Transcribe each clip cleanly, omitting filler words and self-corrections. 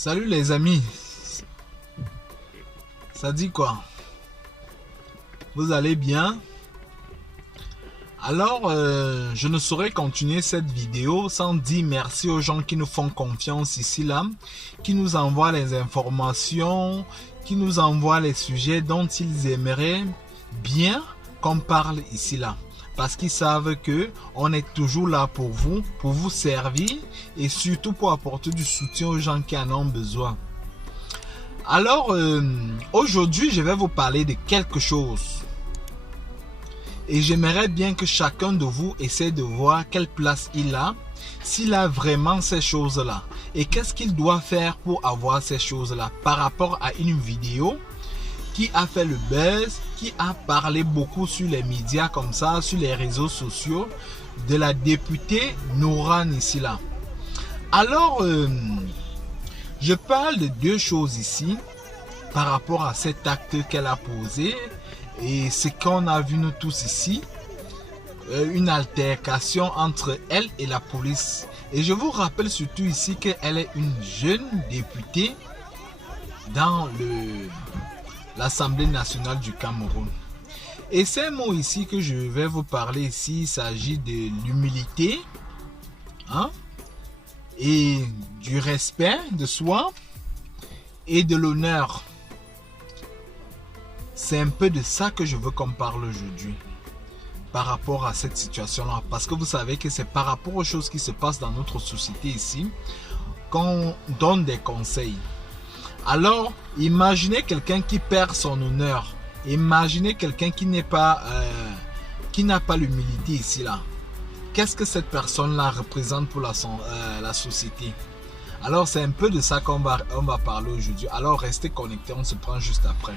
Salut les amis, ça dit quoi? Vous allez bien? Alors, je ne saurais continuer cette vidéo sans dire merci aux gens qui nous font confiance ici là, qui nous envoient les informations, qui nous envoient les sujets dont ils aimeraient bien qu'on parle ici là. Parce qu'ils savent que on est toujours là pour vous servir et surtout pour apporter du soutien aux gens qui en ont besoin. Alors, aujourd'hui, je vais vous parler de quelque chose. Et j'aimerais bien que chacun de vous essaie de voir quelle place il a, s'il a vraiment ces choses-là. Et qu'est-ce qu'il doit faire pour avoir ces choses-là par rapport à une vidéo qui a fait le buzz, qui a parlé beaucoup sur les médias comme ça, sur les réseaux sociaux, de la députée Nourane ici là. Alors, je parle de deux choses ici par rapport à cet acte qu'elle a posé et ce qu'on a vu nous tous ici, une altercation entre elle et la police. Et je vous rappelle surtout ici qu'elle est une jeune députée dans l'Assemblée nationale du Cameroun. Et ces mots ici que je vais vous parler ici, il s'agit de l'humilité, hein, et du respect de soi et de l'honneur. C'est un peu de ça que je veux qu'on parle aujourd'hui par rapport à cette situation-là. Parce que vous savez que c'est par rapport aux choses qui se passent dans notre société ici qu'on donne des conseils. Alors, imaginez quelqu'un qui perd son honneur. Imaginez quelqu'un qui n'a pas l'humilité ici là. Qu'est-ce que cette personne-là représente pour la société? Alors, c'est un peu de ça qu'on va parler aujourd'hui. Alors, restez connectés, on se prend juste après.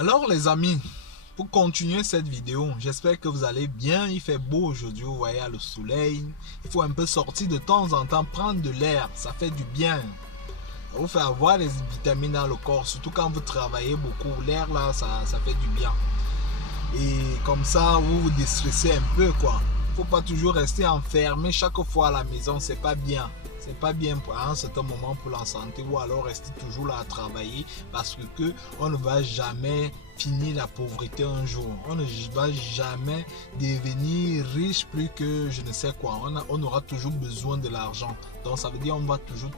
Alors les amis, pour continuer cette vidéo, j'espère que vous allez bien. Il fait beau aujourd'hui, vous voyez le soleil. Il faut un peu sortir de temps en temps, prendre de l'air, ça fait du bien. Ça vous fait avoir les vitamines dans le corps, surtout quand vous travaillez beaucoup. L'air là, ça fait du bien. Et comme ça, vous vous déstressez un peu quoi. Il ne faut pas toujours rester enfermé chaque fois à la maison, c'est pas bien. C'est pas bien à un certain moment pour la santé, ou alors rester toujours là à travailler parce que on ne va jamais finir la pauvreté un jour. On ne va jamais devenir riche plus que je ne sais quoi. On aura toujours besoin de l'argent. Donc ça veut dire on va toujours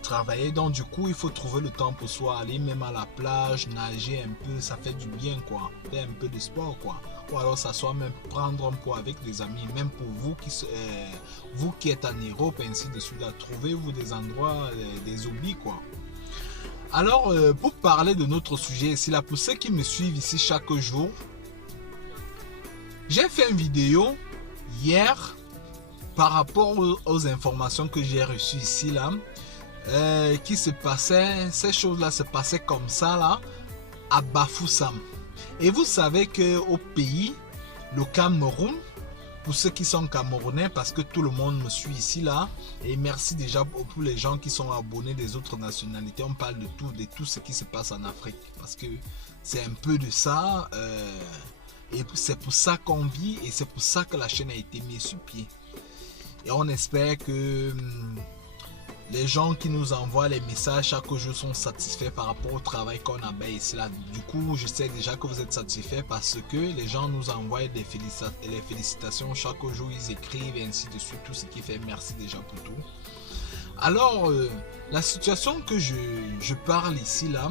travailler. Donc du coup il faut trouver le temps pour soi, aller même à la plage, nager un peu, ça fait du bien quoi. Faire un peu de sport quoi. Ou alors s'asseoir même, prendre un pot avec des amis, même pour vous qui êtes en Europe, ainsi de suite, trouvez-vous des endroits, des hobbies quoi. Alors pour parler de notre sujet ici là, pour ceux qui me suivent ici chaque jour, j'ai fait une vidéo hier par rapport aux informations que j'ai reçues ici là, qui se passaient, ces choses là se passaient comme ça là à Bafoussam. Et vous savez qu'au pays, le Cameroun, pour ceux qui sont camerounais, parce que tout le monde me suit ici là, et merci déjà pour les gens qui sont abonnés des autres nationalités, on parle de tout ce qui se passe en Afrique, parce que c'est un peu de ça, et c'est pour ça qu'on vit, et c'est pour ça que la chaîne a été mise sur pied. Et on espère que les gens qui nous envoient les messages chaque jour sont satisfaits par rapport au travail qu'on a fait ici là. Du coup, je sais déjà que vous êtes satisfaits parce que les gens nous envoient les félicitations chaque jour, ils écrivent et ainsi de suite, tout ce qui fait merci déjà pour tout. Alors, la situation que je parle ici là,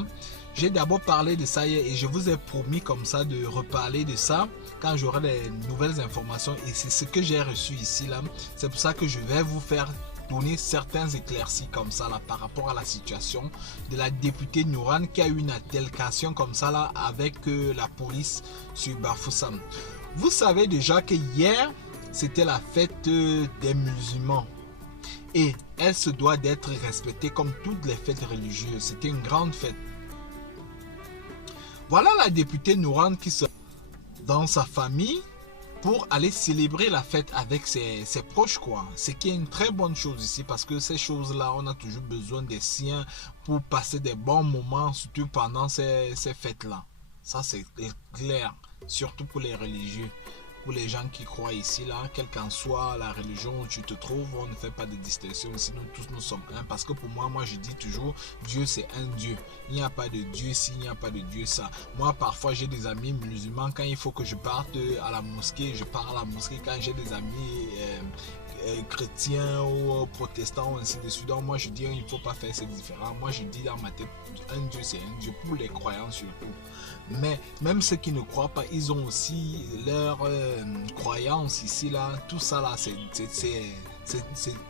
j'ai d'abord parlé de ça hier et je vous ai promis comme ça de reparler de ça quand j'aurai les nouvelles informations, et c'est ce que j'ai reçu ici là. C'est pour ça que je vais vous faire donner certains éclaircies comme ça là par rapport à la situation de la députée Nourane qui a eu une altercation comme ça là avec la police sur Bafoussam. Vous savez déjà que hier c'était la fête des musulmans. Et elle se doit d'être respectée comme toutes les fêtes religieuses. C'était une grande fête. Voilà la députée Nourane qui se dans sa famille pour aller célébrer la fête avec ses proches, quoi. Ce qui est une très bonne chose ici, parce que ces choses-là, on a toujours besoin des siens pour passer des bons moments, surtout pendant ces fêtes-là. Ça, c'est clair, surtout pour les religieux. Pour les gens qui croient ici, là, quelle qu'en soit la religion où tu te trouves, on ne fait pas de distinction. Ici, nous tous, nous sommes un. Parce que pour moi, je dis toujours, Dieu, c'est un Dieu. Il n'y a pas de Dieu ici, il n'y a pas de Dieu ça. Moi, parfois, j'ai des amis musulmans. Quand il faut que je parte à la mosquée, je pars à la mosquée. Quand j'ai des amis chrétiens ou protestants, ainsi de suite. Donc, moi, je dis, il ne faut pas faire ces différences. Moi, je dis dans ma tête, un Dieu, c'est un Dieu. Pour les croyants, surtout. Mais même ceux qui ne croient pas, ils ont aussi leur croyance ici, là. Tout ça, là, c'est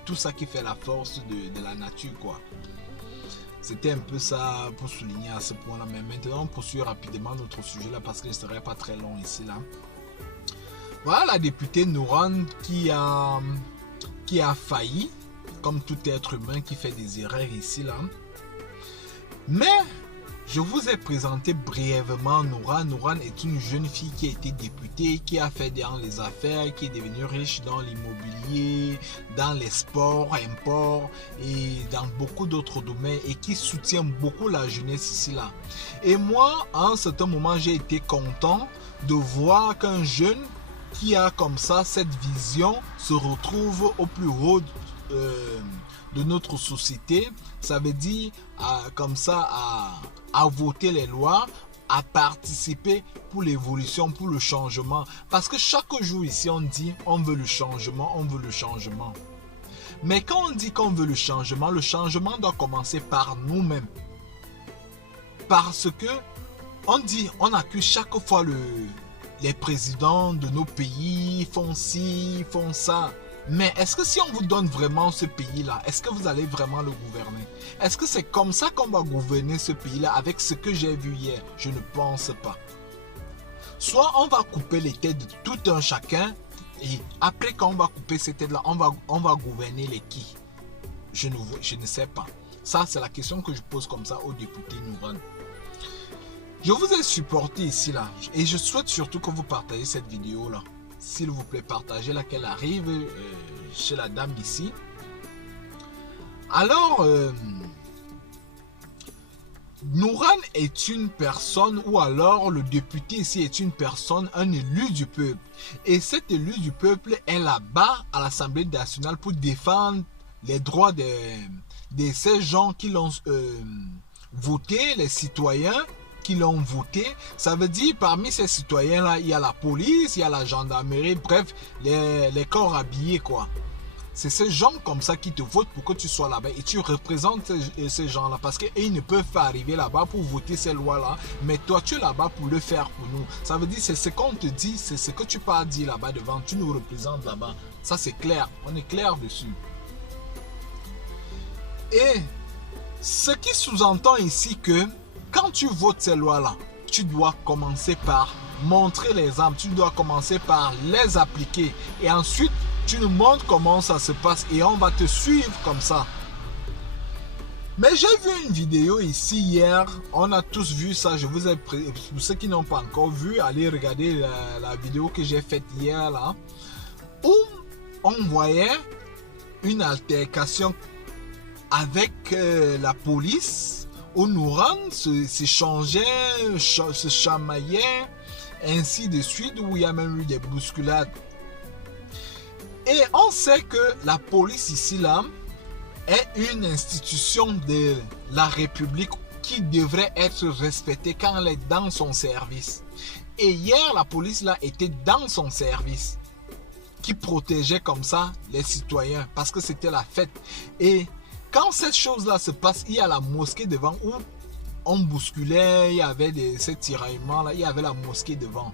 tout ça qui fait la force de la nature, quoi. C'était un peu ça pour souligner à ce point-là. Mais maintenant, on poursuit rapidement notre sujet, là, parce que je ne serai pas très long ici, là. Voilà la députée Nourane qui a failli, comme tout être humain qui fait des erreurs ici, là. Mais je vous ai présenté brièvement Nourane. Nourane est une jeune fille qui a été députée, qui a fait dans les affaires, qui est devenue riche dans l'immobilier, dans les sports, imports et dans beaucoup d'autres domaines et qui soutient beaucoup la jeunesse ici là. Et moi, à un certain moment, j'ai été content de voir qu'un jeune qui a comme ça cette vision se retrouve au plus haut de notre société. Ça veut dire comme ça à voter les lois, à participer pour l'évolution, pour le changement. Parce que chaque jour ici, on dit on veut le changement, on veut le changement. Mais quand on dit qu'on veut le changement doit commencer par nous-mêmes. Parce que on accuse chaque fois les présidents de nos pays font ci, font ça. Mais est-ce que si on vous donne vraiment ce pays-là, est-ce que vous allez vraiment le gouverner? Est-ce que c'est comme ça qu'on va gouverner ce pays-là avec ce que j'ai vu hier? Je ne pense pas. Soit on va couper les têtes de tout un chacun et après quand on va couper ces têtes-là, on va gouverner les qui? Je ne sais pas. Ça, c'est la question que je pose comme ça au député Nourane. Je vous ai supporté ici, là. Et je souhaite surtout que vous partagez cette vidéo-là. S'il vous plaît, partagez-la qu'elle arrive chez la dame ici. Alors, Nourane est une personne, ou alors le député ici est une personne, un élu du peuple. Et cet élu du peuple est là-bas à l'Assemblée nationale pour défendre les droits de ces gens qui l'ont voté, les citoyens qui l'ont voté. Ça veut dire parmi ces citoyens là il y a la police, il y a la gendarmerie, bref les corps habillés, quoi. C'est ces gens comme ça qui te votent pour que tu sois là-bas et tu représentes ces gens là, parce qu'ils ne peuvent pas arriver là-bas pour voter ces lois là, mais toi tu es là-bas pour le faire pour nous. Ça veut dire c'est ce qu'on te dit, c'est ce que tu peux dire là-bas devant, tu nous représentes là-bas. Ça c'est clair, on est clair dessus. Et ce qui sous-entend ici que quand tu votes ces lois-là, tu dois commencer par montrer les armes, tu dois commencer par les appliquer. Et ensuite, tu nous montres comment ça se passe et on va te suivre comme ça. Mais j'ai vu une vidéo ici hier, on a tous vu ça, je vous ai pour ceux qui n'ont pas encore vu, allez regarder la vidéo que j'ai faite hier là, où on voyait une altercation avec la police, où Nourane s'échangeait, se chamaillait, ainsi de suite, où il y a même eu des bousculades. Et on sait que la police ici là est une institution de la République qui devrait être respectée quand elle est dans son service. Et hier, la police là était dans son service, qui protégeait comme ça les citoyens, parce que c'était la fête. Et quand cette chose-là se passe, il y a la mosquée devant où on bousculait, il y avait ces tiraillements-là, il y avait la mosquée devant.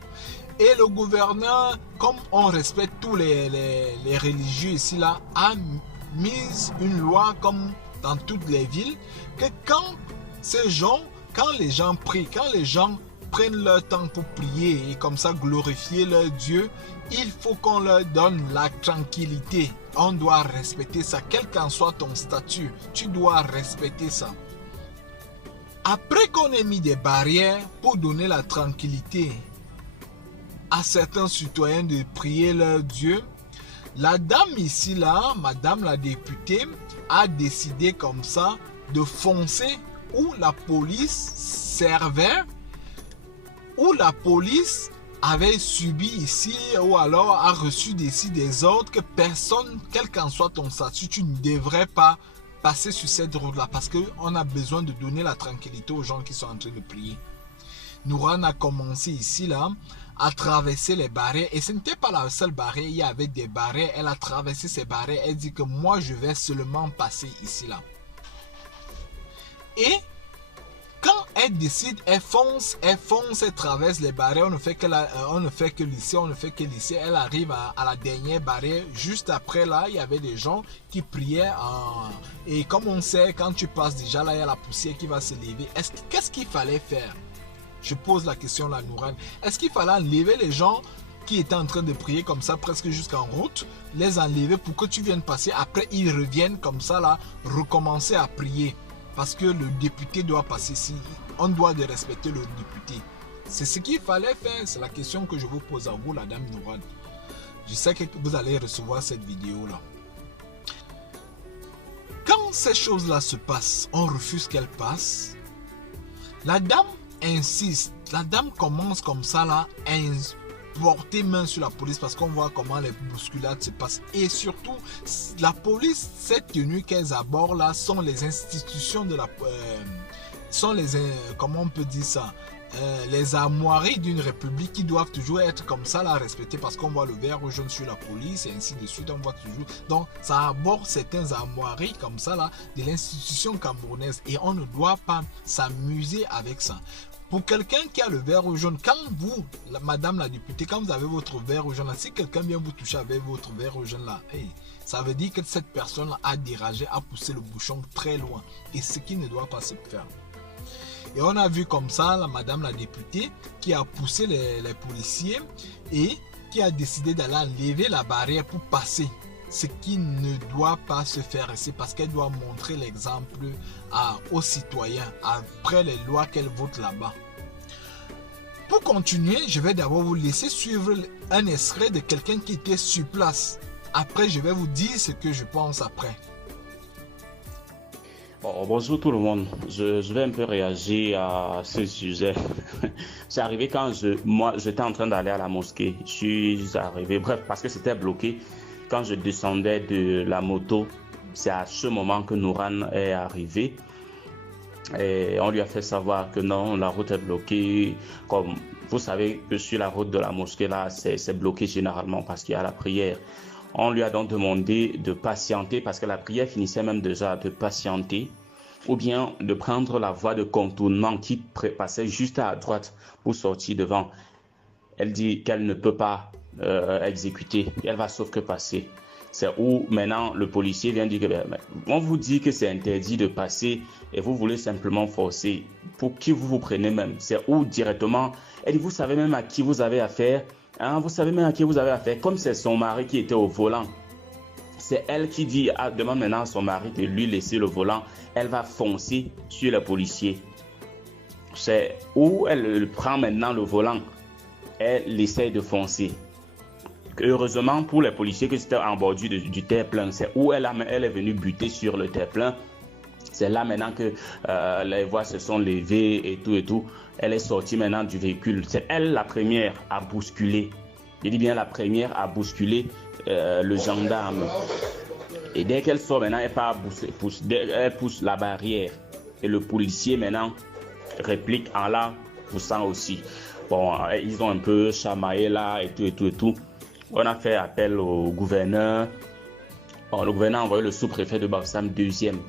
Et le gouverneur, comme on respecte tous les religieux ici-là, a mis une loi comme dans toutes les villes, que quand les gens prient, quand les gens prennent leur temps pour prier et comme ça glorifier leur Dieu, il faut qu'on leur donne la tranquillité. on doit respecter ça, quel qu'en soit ton statut, tu dois respecter ça. Après qu'on ait mis des barrières pour donner la tranquillité à certains citoyens de prier leur Dieu, la dame ici là, madame la députée, a décidé comme ça de foncer où la police servait, où la police avait subi ici ou alors a reçu d'ici des ordres que personne, quel qu'en soit ton statut, tu ne devrais pas passer sur cette route-là parce qu'on a besoin de donner la tranquillité aux gens qui sont en train de prier. Nouran a commencé ici là à traverser les barrières et ce n'était pas la seule barrière, il y avait des barrières, elle a traversé ces barrières, elle dit que moi je vais seulement passer ici là. Et quand elle décide, elle fonce, elle traverse les barrières, on ne fait que lycée, elle arrive à la dernière barrière, juste après là, il y avait des gens qui priaient, et comme on sait, quand tu passes déjà là, il y a la poussière qui va se lever, qu'est-ce qu'il fallait faire? Je pose la question là, Nouran, est-ce qu'il fallait enlever les gens qui étaient en train de prier comme ça, presque jusqu'en route, les enlever pour que tu viennes passer, après ils reviennent comme ça là, recommencer à prier? Parce que le député doit passer ici. On doit de respecter le député. C'est ce qu'il fallait faire. C'est la question que je vous pose à vous, la dame Nouran. Je sais que vous allez recevoir cette vidéo-là. Quand ces choses-là se passent, on refuse qu'elles passent. La dame insiste. La dame commence comme ça là, à porter main sur la police parce qu'on voit comment les bousculades se passent. Et surtout, la police, cette tenue qu'elles abordent là, sont les institutions de la... comment on peut dire ça, les armoiries d'une république qui doivent toujours être comme ça là, respectées parce qu'on voit le vert jaune sur la police et ainsi de suite, on voit toujours. Donc, ça aborde certaines armoiries comme ça là, de l'institution camerounaise et on ne doit pas s'amuser avec ça. Pour quelqu'un qui a le vert jaune, quand vous, madame la députée, quand vous avez votre vert jaune là, si quelqu'un vient vous toucher avec votre vert jaune là, hey, ça veut dire que cette personne a déragé, a poussé le bouchon très loin. Et ce qui ne doit pas se faire. Et on a vu comme ça, la madame la députée, qui a poussé les policiers et qui a décidé d'aller enlever la barrière pour passer. Ce qui ne doit pas se faire ici parce qu'elle doit montrer l'exemple aux citoyens après les lois qu'elle vote là-bas. Pour continuer, je vais d'abord vous laisser suivre un extrait de quelqu'un qui était sur place. Après, je vais vous dire ce que je pense après. Bon, bonjour tout le monde. Je vais un peu réagir à ce sujet. C'est arrivé quand j'étais en train d'aller à la mosquée. Je suis arrivé, bref, parce que c'était bloqué. Quand je descendais de la moto, c'est à ce moment que Nouran est arrivé. Et on lui a fait savoir que non, la route est bloquée. Comme vous savez que sur la route de la mosquée, là, c'est bloqué généralement parce qu'il y a la prière. On lui a donc demandé de patienter parce que la prière finissait même déjà de patienter ou bien de prendre la voie de contournement qui passait juste à droite pour sortir devant. Elle dit qu'elle ne peut pas exécuter, elle va sauf que passer. C'est où maintenant le policier vient dire que on vous dit que c'est interdit de passer et vous voulez simplement forcer. Pour qui vous prenez même? C'est où directement? Elle dit vous savez même à qui vous avez affaire. Hein, vous savez même à qui vous avez affaire. Comme c'est son mari qui était au volant, c'est elle qui dit, demande maintenant à son mari de lui laisser le volant. Elle va foncer sur le policier. C'est où elle prend maintenant le volant. Elle essaie de foncer. Heureusement pour les policiers que c'était en bordure du terre-plein. C'est où elle est venue buter sur le terre-plein. C'est là maintenant que les voies se sont levées et tout. Elle est sortie maintenant du véhicule. C'est elle la première à bousculer. Je dis bien la première à bousculer le gendarme. Et dès qu'elle sort maintenant, elle pousse la barrière. Et le policier maintenant réplique en la poussant aussi. Bon, ils ont un peu chamaillé là et tout. On a fait appel au gouverneur. Bon, le gouverneur a envoyé le sous-préfet de Bafoussam deuxième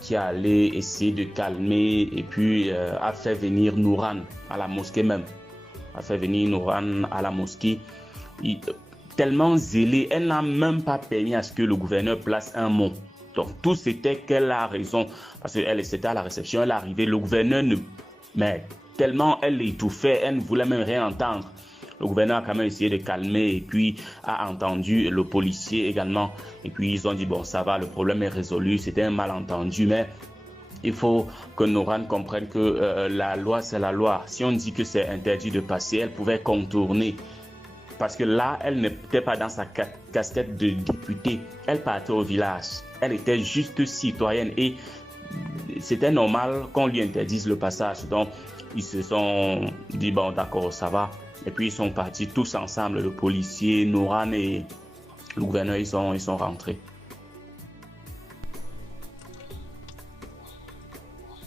qui a allé essayer de calmer et puis a fait venir Nouran à la mosquée même. A fait venir Nouran à la mosquée. Tellement zélée, elle n'a même pas permis à ce que le gouverneur place un mot. Donc tout c'était qu'elle a raison. Parce qu'elle c'était à la réception, elle est arrivée. Le gouverneur mais tellement elle l'étouffait, elle ne voulait même rien entendre. Le gouverneur a quand même essayé de calmer et puis a entendu le policier également. Et puis ils ont dit bon ça va, le problème est résolu, c'était un malentendu, mais il faut que Noran comprenne que la loi c'est la loi. Si on dit que c'est interdit de passer, elle pouvait contourner. Parce que là, elle n'était pas dans sa casquette de députée. Elle partait au village. Elle était juste citoyenne et c'était normal qu'on lui interdise le passage. Donc, ils se sont dit, bon, d'accord, ça va. Et puis, ils sont partis tous ensemble, le policier, Noran et le gouverneur, ils sont rentrés.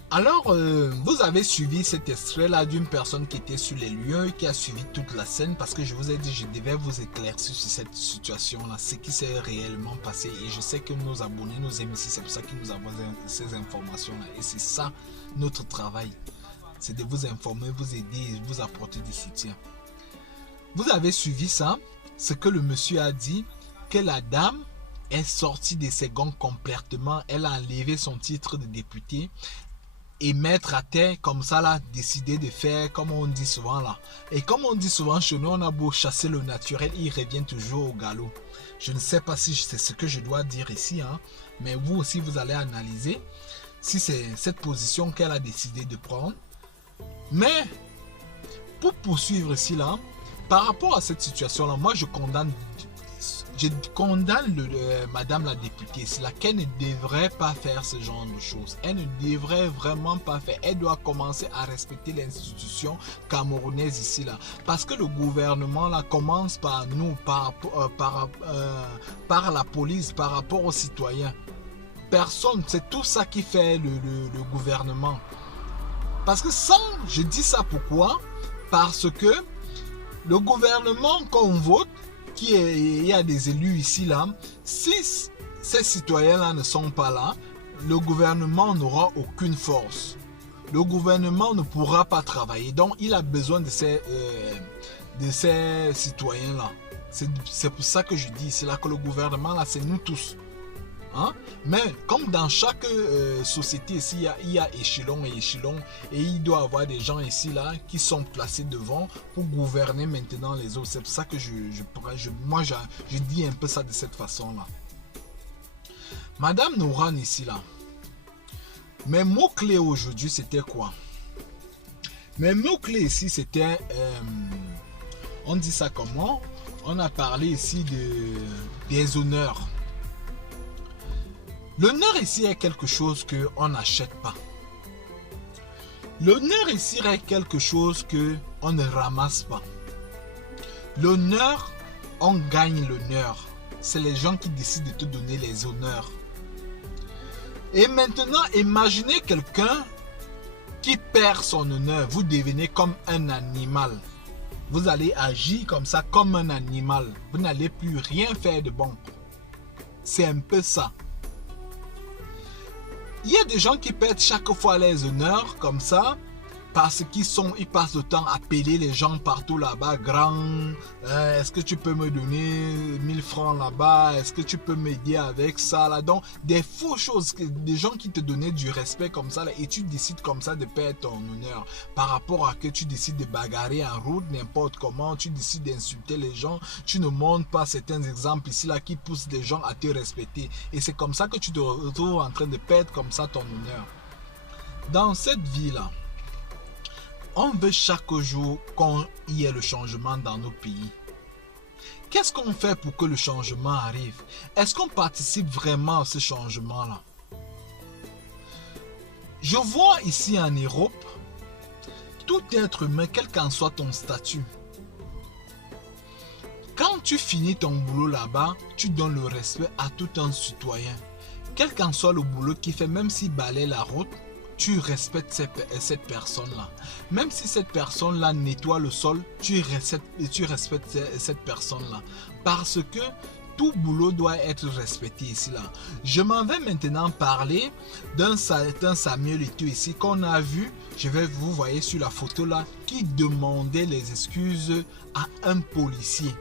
Alors, vous avez suivi cet extrait-là d'une personne qui était sur les lieux, qui a suivi toute la scène, parce que je vous ai dit, je devais vous éclaircir sur cette situation-là, ce qui s'est réellement passé. Et je sais que nos abonnés nous aiment ici, c'est pour ça que nous avons ces informations-là. Et c'est ça notre travail, c'est de vous informer, vous aider, vous apporter du soutien. Vous avez suivi ça, ce que le monsieur a dit, que la dame est sortie de ses gonds complètement, elle a enlevé son titre de député, et mettre à terre comme ça là, décider de faire comme on dit souvent là. Et comme on dit souvent chez nous, on a beau chasser le naturel, il revient toujours au galop. Je ne sais pas si c'est ce que je dois dire ici, hein, mais vous aussi vous allez analyser si c'est cette position qu'elle a décidé de prendre. Mais pour poursuivre ici là, par rapport à cette situation là, moi je condamne madame la députée, c'est laquelle ne devrait pas faire ce genre de choses. Elle ne devrait vraiment pas faire. Elle doit commencer à respecter l'institution camerounaise ici là. Parce que le gouvernement là commence par nous, par la police, par rapport aux citoyens. Personne, c'est tout ça qui fait le gouvernement. Parce que je dis ça pourquoi? Parce que le gouvernement qu'on vote, il y a des élus ici là, si ces citoyens là ne sont pas là, le gouvernement n'aura aucune force. Le gouvernement ne pourra pas travailler. Donc il a besoin de ces citoyens là. C'est pour ça que je dis, c'est là que le gouvernement là, c'est nous tous. Hein? Mais comme dans chaque société ici, il y a échelon et échelon, et il doit y avoir des gens ici là qui sont placés devant pour gouverner maintenant les autres. C'est pour ça que je dis un peu ça de cette façon là. Madame Noran ici là, mes mots clés aujourd'hui c'était quoi? Mes mots clés ici c'était on dit ça comment? On a parlé ici des honneurs. L'honneur ici est quelque chose qu'on n'achète pas. L'honneur ici est quelque chose qu'on ne ramasse pas. L'honneur, on gagne l'honneur. C'est les gens qui décident de te donner les honneurs. Et maintenant, imaginez quelqu'un qui perd son honneur. Vous devenez comme un animal. Vous allez agir comme ça, comme un animal. Vous n'allez plus rien faire de bon. C'est un peu ça. Il y a des gens qui perdent chaque fois les honneurs comme ça parce qu'ils passent le temps à appeler les gens partout là-bas. Grand, est-ce que tu peux me donner 1000 francs là-bas? Est-ce que tu peux m'aider avec ça là? Donc, des fausses choses, des gens qui te donnaient du respect comme ça là, et tu décides comme ça de perdre ton honneur. Par rapport à que tu décides de bagarrer en route, n'importe comment, tu décides d'insulter les gens, tu ne montres pas certains exemples ici là qui poussent les gens à te respecter. Et c'est comme ça que tu te retrouves en train de perdre comme ça ton honneur. Dans cette vie là, on veut chaque jour qu'il y ait le changement dans nos pays. Qu'est-ce qu'on fait pour que le changement arrive? Est-ce qu'on participe vraiment à ce changement-là? Je vois ici en Europe, tout être humain, quel qu'en soit ton statut, quand tu finis ton boulot là-bas, tu donnes le respect à tout un citoyen. Quel qu'en soit le boulot qu'il fait, même s'il balaye la route, tu respectes cette personne-là. Même si cette personne-là nettoie le sol, tu respectes cette personne-là. Parce que tout boulot doit être respecté ici là. Je m'en vais maintenant parler d'un certain Samuel Eto'o ici qu'on a vu, vous voyez sur la photo là, qui demandait les excuses à un policier.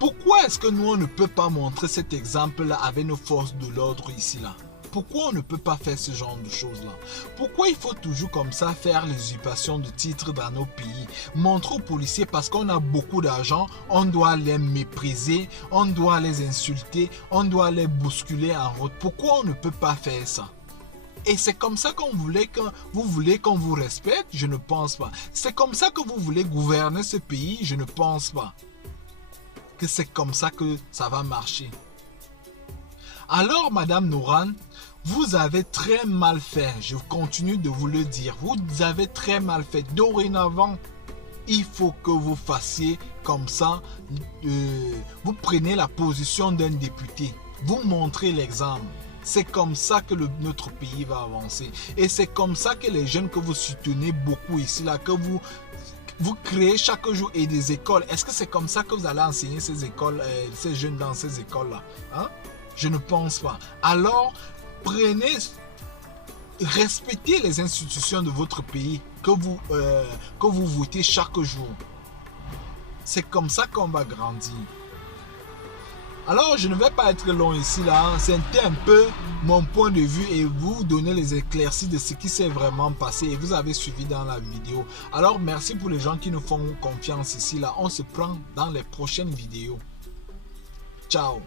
Pourquoi est-ce que nous on ne peut pas montrer cet exemple là avec nos forces de l'ordre ici là? Pourquoi on ne peut pas faire ce genre de choses-là? Pourquoi il faut toujours comme ça faire l'usurpation de titres dans nos pays? Montrer aux policiers parce qu'on a beaucoup d'argent, on doit les mépriser, on doit les insulter, on doit les bousculer en route. Pourquoi on ne peut pas faire ça? Et c'est comme ça qu'on voulait vous voulez qu'on vous respecte? Je ne pense pas. C'est comme ça que vous voulez gouverner ce pays? Je ne pense pas que c'est comme ça que ça va marcher. Alors, Madame Noran, vous avez très mal fait. Je continue de vous le dire. Vous avez très mal fait. Dorénavant, il faut que vous fassiez comme ça. Vous prenez la position d'un député. Vous montrez l'exemple. C'est comme ça que notre pays va avancer. Et c'est comme ça que les jeunes que vous soutenez beaucoup ici, là, que vous créez chaque jour et des écoles. Est-ce que c'est comme ça que vous allez enseigner ces écoles, ces jeunes dans ces écoles-là? Hein? Je ne pense pas. Alors, respectez les institutions de votre pays que vous votez chaque jour. C'est comme ça qu'on va grandir. Alors, je ne vais pas être long ici, là. C'était un peu mon point de vue et vous donner les éclaircies de ce qui s'est vraiment passé et vous avez suivi dans la vidéo. Alors, merci pour les gens qui nous font confiance ici, là. On se prend dans les prochaines vidéos. Ciao.